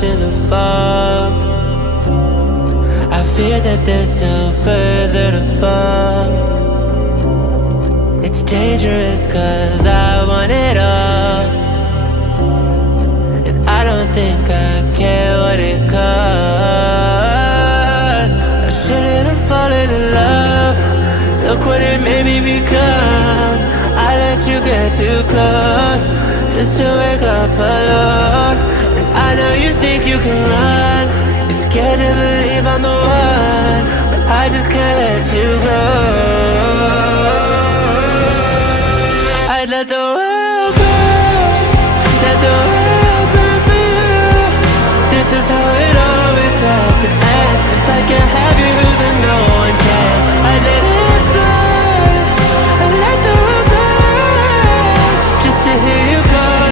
lost in the fog. I fear that there's still further to fall. It's dangerous cause I want it all, and I don't think I care what it costs. I shouldn't have fallen in love. Look what it made me become. I let you get too close just to wake up alone. And I know you think you can run. You're scared to believe I'm the one, but I just can't let you go. I'd let the